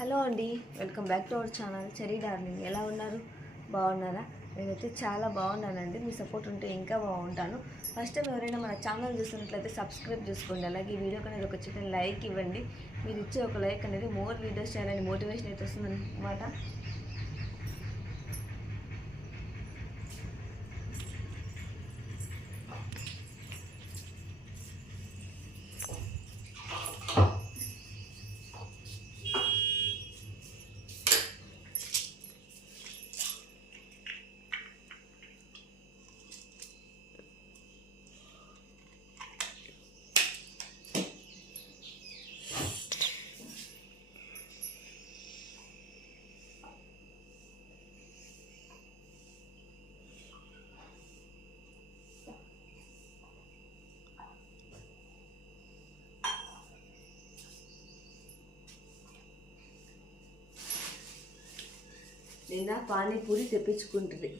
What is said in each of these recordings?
Hello అండి welcome back to our channel. Cherry darling ఎలా ఉన్నారు? బాగున్నారా? నేనైతే చాలా బాగున్నానండి. మీ సపోర్ట్ ఉంటే ఇంకా బాగుంటాను. ఫస్ట్ టైం ఎవరైనా మన ఛానల్ చూస్తున్నట్లయితే సబ్స్క్రైబ్ చేసుకోండి. అలాగే ఈ వీడియోకి అనేది ఒక చిన్న లైక్ ఇవ్వండి. మీరు ఇచ్చే ఒక లైక్ అనేది మోర్ వీడియోస్ చేయాలని మోటివేషన్ అయితే వస్తుందన్నమాట. నిన్న పానీపూరి తెప్పించుకుంటుంది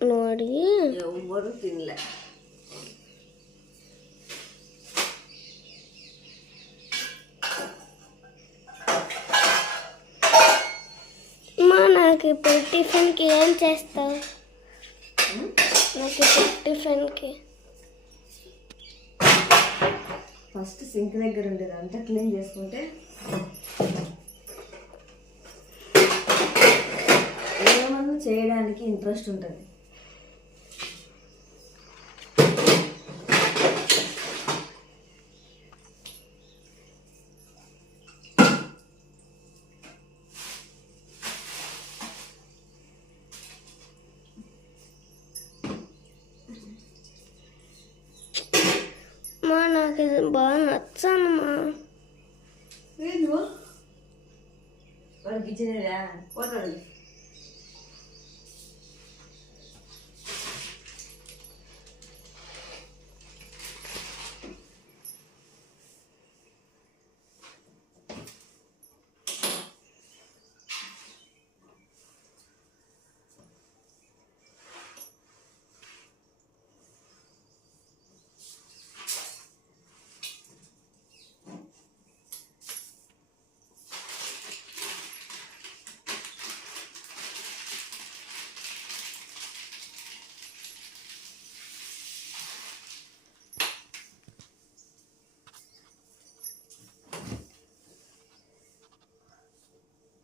ನೋಡಿ ఎవ్వరు తినలే. మా నాకు ఇప్పుడు టిఫిన్కి ఏం చేస్తావు? నాకు ఇప్పుడు టిఫిన్కి. ఫస్ట్ సింక్ దగ్గర ఉండేది అంతా క్లీన్ చేసుకుంటే చేయడానికి ఇంట్రెస్ట్ ఉంటుంది. మా నాకు ఇది బాగా నచ్చాను మా లేదు వాడికి ఇచ్చినదా పోతాడు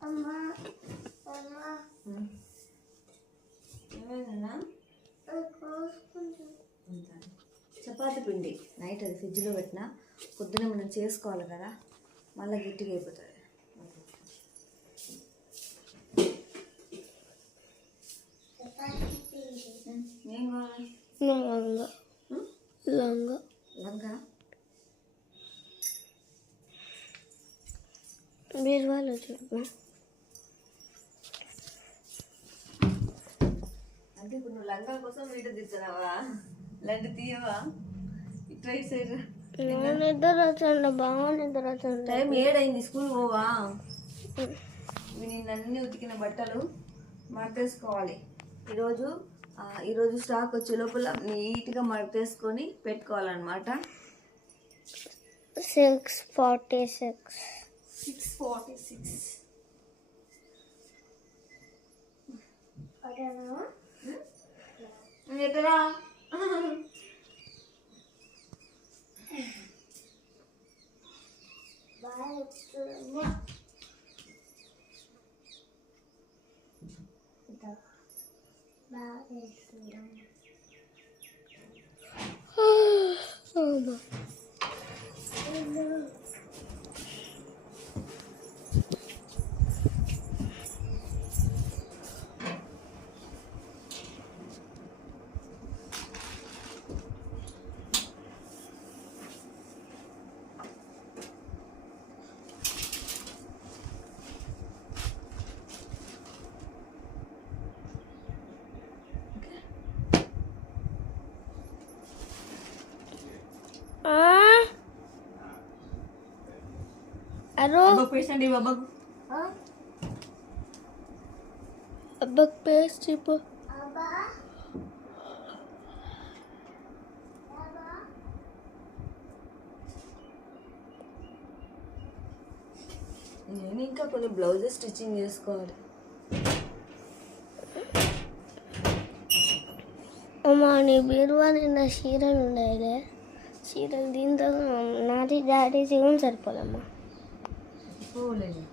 అమ్మా అమ్మా ఏమైందన్నా చపాతి పిండి నైట్ అది ఫ్రిడ్జ్లో పెట్టిన పొద్దున మనం చేసుకోవాలి కదా మళ్ళీ గట్టిగా అయిపోతుంది. ఏం కావాలి? లంగా లంగా లంగా బీరువాలో అంటే ఇప్పుడు నువ్వు లంగా కోసం వీడియో తీస్తున్నావా? ఇలాంటి తీయవా? నిద్ర వచ్చండి బాగా నిద్ర వచ్చండి టైం ఏడైంది స్కూల్ పోవా? నిన్న అన్ని ఉతికిన బట్టలు మడతేసుకోవాలి. ఈరోజు ఈరోజు స్టాక్ వచ్చే లోపల నీట్గా మడతేసుకొని పెట్టుకోవాలన్నమాట. Six forty six. Six forty six. ఎక్కడా అమ్మా ఇప్పుడు నేను ఇంకా కొన్ని బ్లౌజెస్ స్టిచ్చింగ్ చేసుకోవాలి అమ్మా నీ బీరువా నిన్న చీరలు ఉండేదే చీరలు దీంతో నాది డాడీ జీవనం సరిపోదమ్మా పోలేదు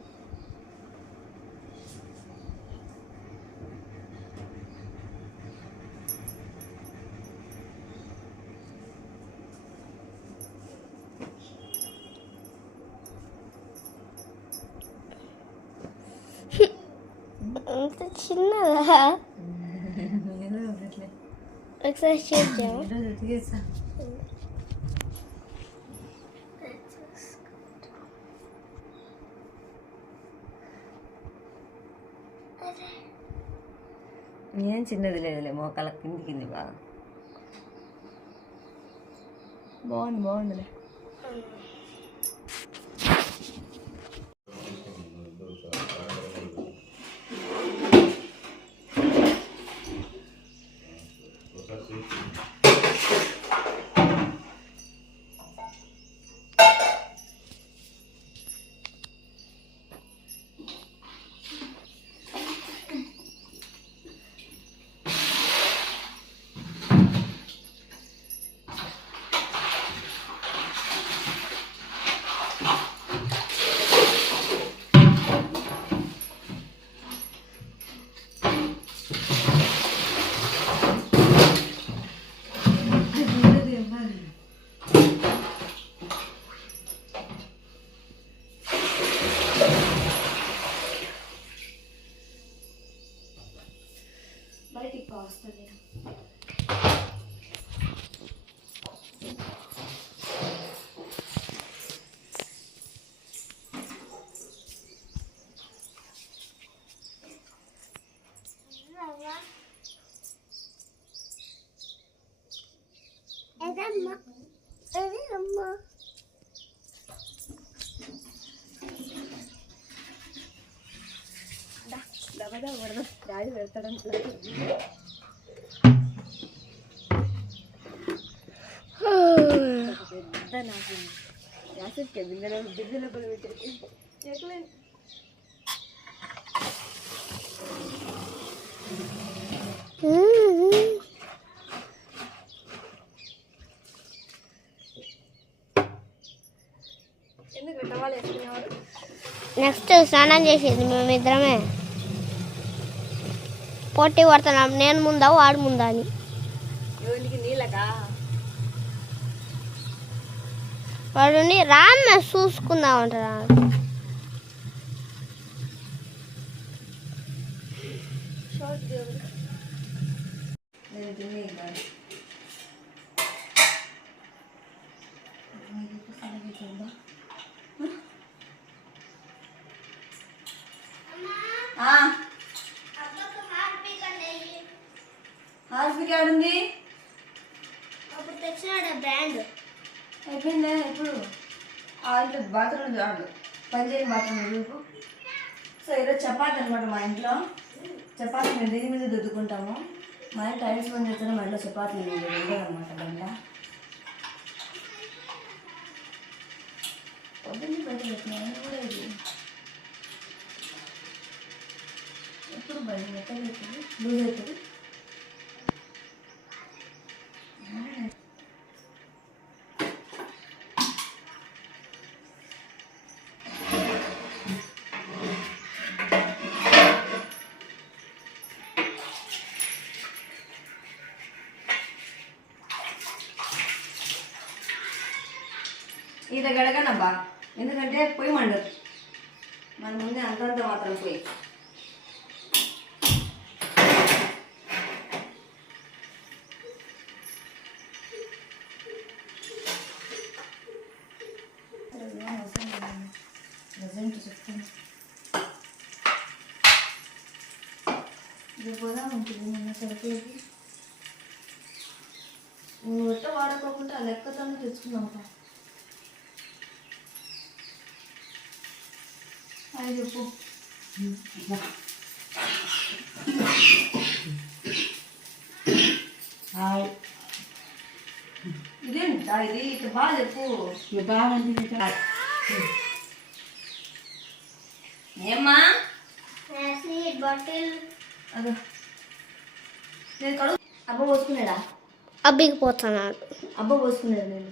అంత చిన్నదా ఏదో ఒకట్లే ఎక్సర్సైజ్ చేద్దాం ఈరోజు ఉతికేసా ఏం చిన్నది లేదులే మోకాల కింది కింది బాగా. బాగుంది బాగుందిలే. దబదా పడదు డాడీ పెడతాడని పెద్ద నాకు యాసెట్కే బిందెలో బిందె పెట్టి ఎట్లేదు నెక్స్ట్ స్నానం చేసేది మేమిద్దరమే. పోటీ పడుతున్నాం. నేను ముందా వాడు ముందా అని. వాడుని రామ్మ చూసుకుందాం అంటారు నేను తిని కాదు హార్పిక్ ఉంది అప్పుడు తెచ్చినాడు బ్రాండ్ అయిపోయిందా ఎప్పుడు ఆ ఇంట్లో బాత్రూమ్ చాడు పనిచేయని బాత్రూమ్ సో ఈరోజు చపాతి అనమాట మా ఇంట్లో. చపాతి మేము దీని మీద దుద్దుకుంటాము మా ఇంట్లో టైల్స్ పని చేస్తే మా ఇంట్లో చపాతీ ఉండదు అనమాట బండ. పొద్దున్నే బయట పెట్టినా? కూడా ఇది. ఎప్పుడు బయట ఎక్కడ అవుతుంది లూజ్ అవుతుంది. ఈత గడగనబ్బా. ఎందుకంటే పొయ్యి మండదు. మన ముందే అంతంత మాత్రం పొయ్యి. ప్రజెంట్ చెప్తాను. ఇది కూడా ఉంటుంది నిన్న సరిపోయేది నువ్వు వాడుకోకుండా లెక్కతోనే తెచ్చుకున్నావు చెప్పు. ఇదేంటా ఇది? ఇట్లా బాగా చెప్పు. బాగుంది ఏమ్మా? బాటిల్ అదో. నేను కడుగు అబ్బ పోసుకున్నాడా? అబ్బికి పోతున్నాడు అబ్బ పోసుకున్నాడు నేను?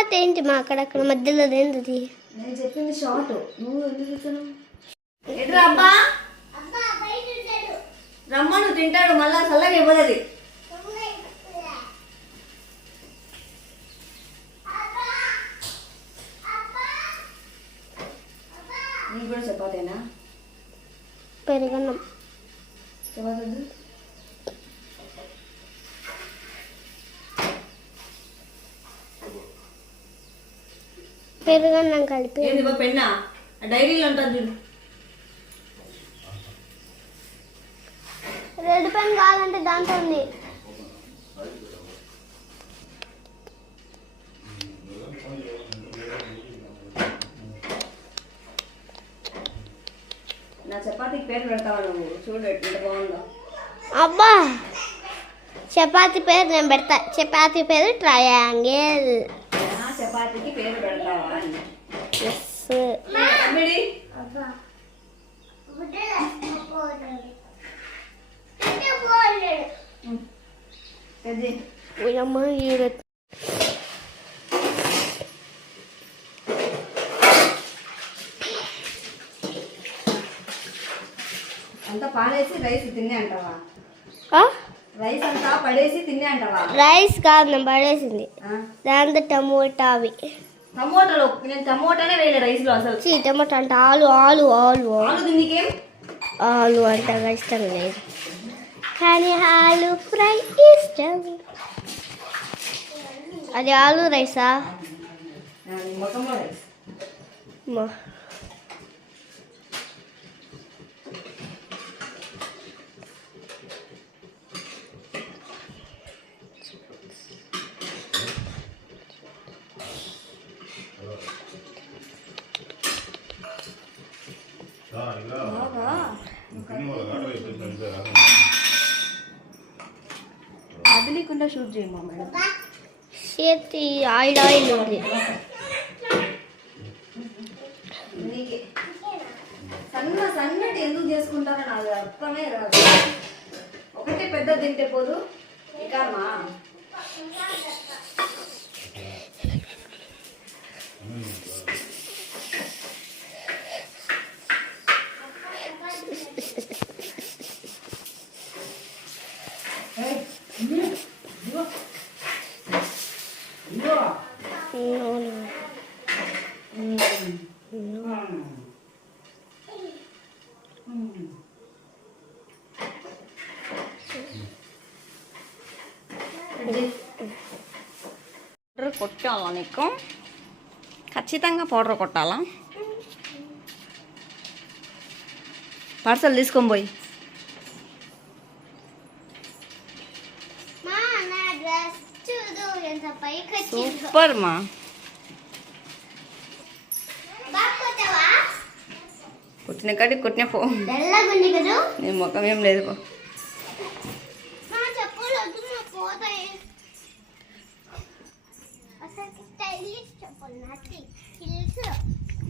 చపాతి ఏంటి మా అక్కడక్కడ మధ్యలో ఏంటిది నేను చెప్పింది షార్ట్. నువ్వు ఎందుకు చెప్తున్నావు? ఎటురా అబ్బా? రమ్మను తింటాడు మళ్ళా చల్లగా నీకు కూడా చపాతేనా? పెరుగన్నం. చపాతి పెరుగన్నం కలిపి. పెన్నా? డైరీలో ఉంటుంది చూడు. రెడ్ పెన్ కావాలంటే దాంట్లో ఉంది. నా చపాతీకి పేరు పెడతావా నువ్వు? చూడు ఎంత బాగుందో. అబ్బా! చపాతి పేరు నేను పెడతా. చపాతి పేరు ట్రయాంగిల్. చపాతీకి పేరు పెడతావా అని. అంతా పాడేసి రైస్ తినే అంటావా? ఆ? రైస్ అంతా పడేసి తినే అంటావా? రైస్ కాదు నేను పడేసింది? దాంతో టమోటా అవి. టమోటాలు నేను టమోటానే వేయలే రైస్లో అసలు. చీ టమోటా అంటే ఆలు ఆలు ఆలు ఆలు. దీనికేం ఆలు అంతగా ఇష్టం లేదు. కానీ ఆలు ఫ్రై ఇష్టం. అది ఆలు రైసా? మొత్తంలో రైస్. మా బాగా కదిలీకుండా షూట్ చేయమా మేడం చేతి ఆయిల్ ఆయిల్ ఉంది. సన్న సన్నటి ఎందుకు చేసుకుంటారో నాకు అర్థమే రాదు ఒకటి పెద్ద తింటే పోదు. ఇంకా కొట్టాలా నీకు ఖచ్చితంగా పౌడర్ కొట్టాలా? పార్సల్ తీసుకొని పోయి. సూపర్ మా? కొట్టిన కాడికి కొట్టిన పో. నీ ముఖం ఏం లేదు పో మా చెప్పులు వద్దు మా పోతాయి అసలు స్టైలిష్ చెప్పులు నాకి హిల్స్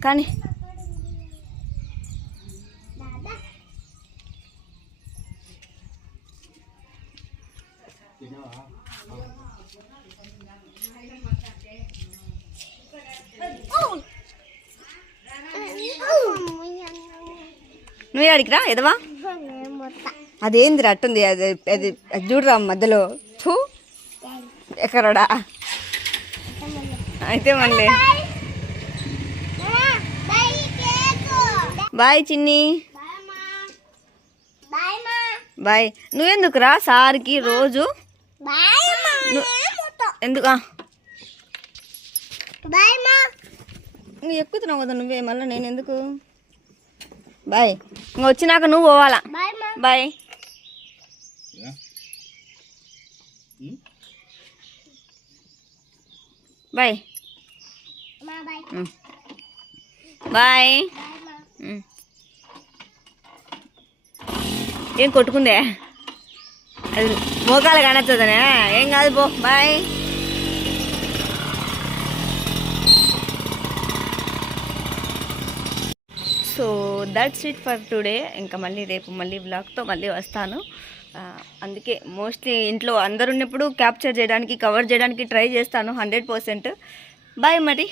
కానీ నువ్వు అడిగిరా? ఎదవా? అదేంది అట్టుంది. అది అది అది చూడరా మధ్యలో. థూ ఎక్కడడా? అయితే మళ్ళీ. బాయ్ చిన్ని. బాయ్. నువ్వెందుకురా సార్కి రోజు? ఎందుకా? నువ్వు ఎక్కుతున్నావు కదా నువ్వే మళ్ళీ నేను ఎందుకు బాయ్. ఇంక వచ్చినాక నువ్వు పోవాలా? Bye bye. బాయ్. ఏం కొట్టుకుందే? అది మోకాలు కానొచ్చదనే? ఏం కాదు పో bye. So that's it for today ఇంకా మళ్ళీ రేపు మళ్ళీ బ్లాగ్తో మళ్ళీ వస్తాను. అందుకే మోస్ట్లీ ఇంట్లో అందరు ఉన్నప్పుడు క్యాప్చర్ చేయడానికి కవర్ చేయడానికి ట్రై చేస్తాను హండ్రెడ్ పర్సెంట్ బాయ్ మరి